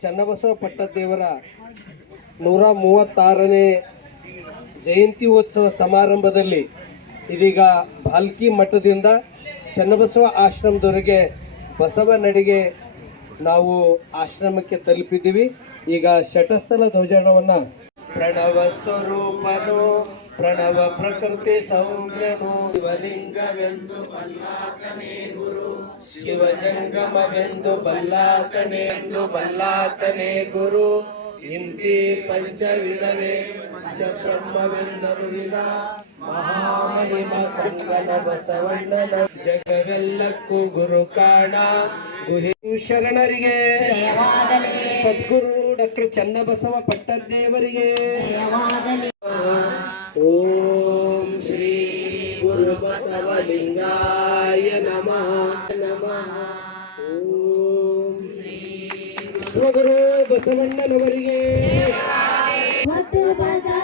ಚನ್ನಬಸವ ಪಟ್ಟದೇವರ ನೂರ ಮೂವತ್ತಾರನೇ ಜಯಂತಿ ಉತ್ಸವ ಸಮಾರಂಭದಲ್ಲಿ ಇದೀಗ ಭಾಲ್ಕಿ ಮಠದಿಂದ ಚನ್ನಬಸವ ಆಶ್ರಮದವರೆಗೆ ಬಸವ ನಡಿಗೆ ನಾವು ಆಶ್ರಮಕ್ಕೆ ತಲುಪಿದ್ದೀವಿ. ಈಗ ಶಟಸ್ಥಲ ಧ್ವಜಾರೋಹಣ ಪ್ರಣವ ಸ್ವರೂಪನು ಪ್ರಣವ ಪ್ರಕೃತಿ ಸೌಮ್ಯನು. ಶಿವಲಿಂಗವೆಂದು ಬಲ್ಲಾತನೇ ಗುರು ಶಿವಜಂಗಮವೆಂದು ಬಲ್ಲಾತನೇ ಎಂದು ಬಲ್ಲಾತನೇ ಗುರು. ಇಂತಿ ಪಂಚವಿಧವೇ ಪಂಚಬ್ರಹ್ಮವೆಂದರು ವಿಧ ಮಹಾಮಹಿಮ ಸಂಗನ ಬಸವಣ್ಣನ ಜಗವೆಲ್ಲಕ್ಕೂ ಗುರು ಕಾಣ. ಗುಹಿ ಶರಣರಿಗೆ. ಸದ್ಗುರು ಡಾಕ್ಟರ್ ಚನ್ನಬಸವ ಪಟ್ಟದ್ದೇವರಿಗೆ ಓಂ ಶ್ರೀ ಗುರು ಬಸವಲಿಂಗಾಯ ನಮಃ. ನಮಃ ಓಂ ಸ್ವಗುರು ಬಸವಣ್ಣನವರಿಗೆ. ಮತ್ತು ಬಸವ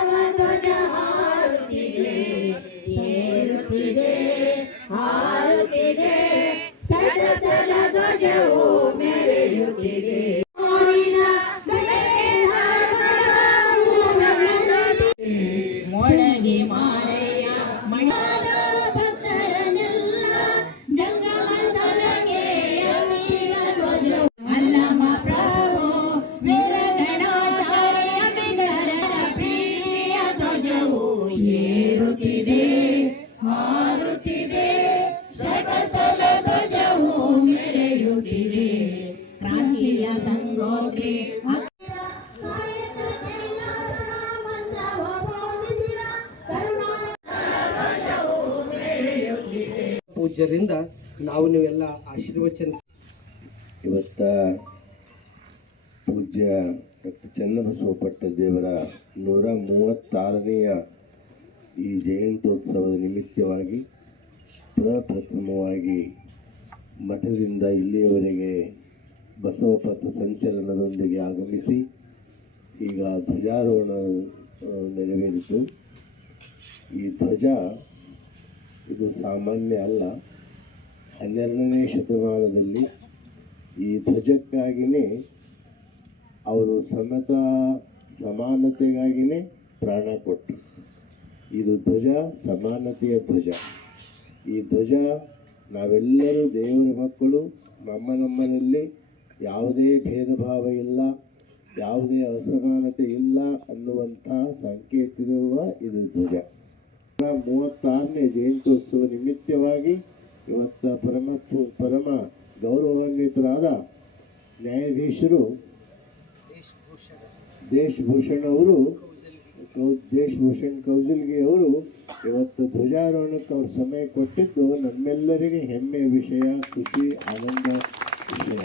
ಏರುತ್ತಿದೆ ಹಾರುತ್ತಿದೆ ಶಟಸ್ಥಲ ಧ್ವಜವು ಮೆರೆಯುತ್ತಿದೆ. ಕ್ರಾಂತಿಯ ತಂಗೋತ್ರಿ ಪೂಜ್ಯರಿಂದ ನಾವು ನೀವೆಲ್ಲ ಆಶೀರ್ವಚನ. ಇವತ್ತ ಪೂಜ್ಯ ಡಾಕ್ಟರ್ ಚನ್ನಬಸವ ಪಟ್ಟದೇವರ ನೂರ ಮೂವತ್ತಾರನೆಯ ಈ ಜಯಂತ್ಯೋತ್ಸವದ ನಿಮಿತ್ತವಾಗಿ ಪ್ರಪ್ರಥಮವಾಗಿ ಮಠದಿಂದ ಇಲ್ಲಿಯವರೆಗೆ ಬಸವಪಥ ಸಂಚಲನದೊಂದಿಗೆ ಆಗಮಿಸಿ ಈಗ ಧ್ವಜಾರೋಹಣ ನೆರವೇರಿತು. ಈ ಧ್ವಜ ಇದು ಸಾಮಾನ್ಯ ಅಲ್ಲ. ಹನ್ನೆರಡನೇ ಶತಮಾನದಲ್ಲಿ ಈ ಧ್ವಜಕ್ಕಾಗಿಯೇ ಅವರು ಸಮತ ಸಮಾನತೆಗಾಗಿಯೇ ಪ್ರಾಣ ಕೊಟ್ಟರು. ಇದು ಧ್ವಜ ಸಮಾನತೆಯ ಧ್ವಜ. ಈ ಧ್ವಜ ನಾವೆಲ್ಲರೂ ದೇವರ ಮಕ್ಕಳು ನಮ್ಮ ನಮ್ಮನಲ್ಲಿ ಯಾವುದೇ ಭೇದ ಭಾವ ಇಲ್ಲ ಯಾವುದೇ ಅಸಮಾನತೆ ಇಲ್ಲ ಅನ್ನುವಂತಹ ಸಂಕೇತಿರುವ ಇದು ಧ್ವಜ. ಮೂವತ್ತಾರನೇ ಜಯಂತ್ಯೋತ್ಸವ ನಿಮಿತ್ತವಾಗಿ ಇವತ್ತ ಪರಮ ಪರಮ ಗೌರವಾನ್ವಿತರಾದ ನ್ಯಾಯಾಧೀಶರು ದೇಶ್ ಭೂಷಣ್ ಅವರು ಕೌ- ದೇಶ್ ಭೂಷಣ್ ಕೌಜಲ್ಗಿ ಅವರು ಇವತ್ತು ಧ್ವಜಾರೋಹಣಕ್ಕೆ ಅವ್ರು ಸಮಯ ಕೊಟ್ಟಿದ್ದು ನಮ್ಮೆಲ್ಲರಿಗೆ ಹೆಮ್ಮೆ ವಿಷಯ, ಖುಷಿ, ಆನಂದ ವಿಷಯ.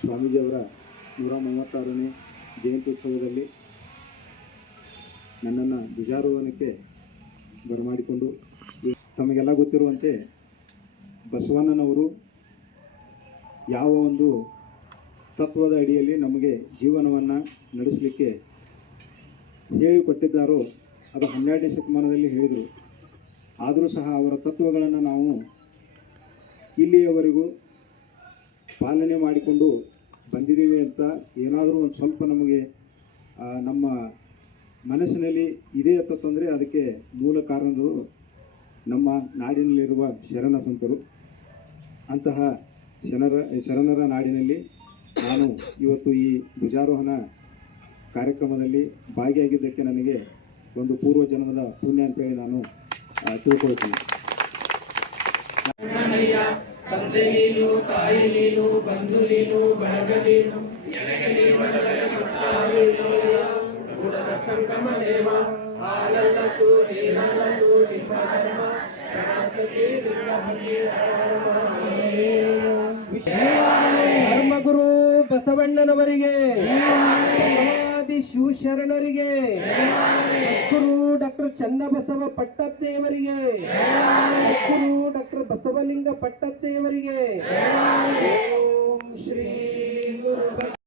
ಸ್ವಾಮೀಜಿಯವರ ನೂರ ಮೂವತ್ತಾರನೇ ಜಯಂತ್ಯುತ್ಸವದಲ್ಲಿ ನನ್ನನ್ನು ಧ್ವಜಾರೋಹಣಕ್ಕೆ ಬರಮಾಡಿಕೊಂಡು, ತಮಗೆಲ್ಲ ಗೊತ್ತಿರುವಂತೆ ಬಸವಣ್ಣನವರು ಯಾವ ಒಂದು ತತ್ವದ ಅಡಿಯಲ್ಲಿ ನಮಗೆ ಜೀವನವನ್ನು ನಡೆಸಲಿಕ್ಕೆ ಹೇಳಿಕೊಟ್ಟಿದ್ದಾರೋ ಅದು ಹನ್ನೆರಡನೇ ಶತಮಾನದಲ್ಲಿ ಹೇಳಿದರು. ಆದರೂ ಸಹ ಅವರ ತತ್ವಗಳನ್ನು ನಾವು ಇಲ್ಲಿಯವರೆಗೂ ಪಾಲನೆ ಮಾಡಿಕೊಂಡು ಬಂದಿದ್ದೀವಿ ಅಂತ ಏನಾದರೂ ಒಂದು ಸ್ವಲ್ಪ ನಮಗೆ ನಮ್ಮ ಮನಸ್ಸಿನಲ್ಲಿ ಇದೆ ಅಂತಂದರೆ ಅದಕ್ಕೆ ಮೂಲ ಕಾರಣರು ನಮ್ಮ ನಾಡಿನಲ್ಲಿರುವ ಶರಣ ಸಂತರು. ಅಂತಹ ಶರಣರ ಶರಣರ ನಾಡಿನಲ್ಲಿ ನಾನು ಇವತ್ತು ಈ ಧ್ವಜಾರೋಹಣ ಕಾರ್ಯಕ್ರಮದಲ್ಲಿ ಭಾಗಿಯಾಗಿದ್ದಕ್ಕೆ ನನಗೆ ಒಂದು ಪೂರ್ವ ಜನ್ಮದ ಪುಣ್ಯ ಅಂತೇಳಿ ನಾನು ತಿಳ್ಕೊಳ್ತೀನಿ ತಂದೆ ನೀನು, ತಾಯಿ ನೀನು, ಬಂಧು ನೀನು, ಬಳಗ ನೀನು. ಕೂಡಲ ಸಂಗಮ ದೇವ ಹಾಲಲ್ಲತು ನೀರಲ್ಲತು ನಿಮ್ಮ ಧರ್ಮ, ಸರಸ್ವತಿ ನಿಮ್ಮ ಧರ್ಮಗುರು ಬಸವಣ್ಣನವರಿಗೆ. ಸಮಾಧಿ ಶಿವಶರಣರಿಗೆ. ಗುರು ಡಾಕ್ಟರ್ ಚನ್ನಬಸವ ಪಟ್ಟದ್ದೇವರಿಗೆ. ಗುರು ಡಾಕ್ಟರ್ ಬಸವಲಿಂಗ ಪಟ್ಟದ್ದೇವರಿಗೆ. ಓಂ ಶ್ರೀ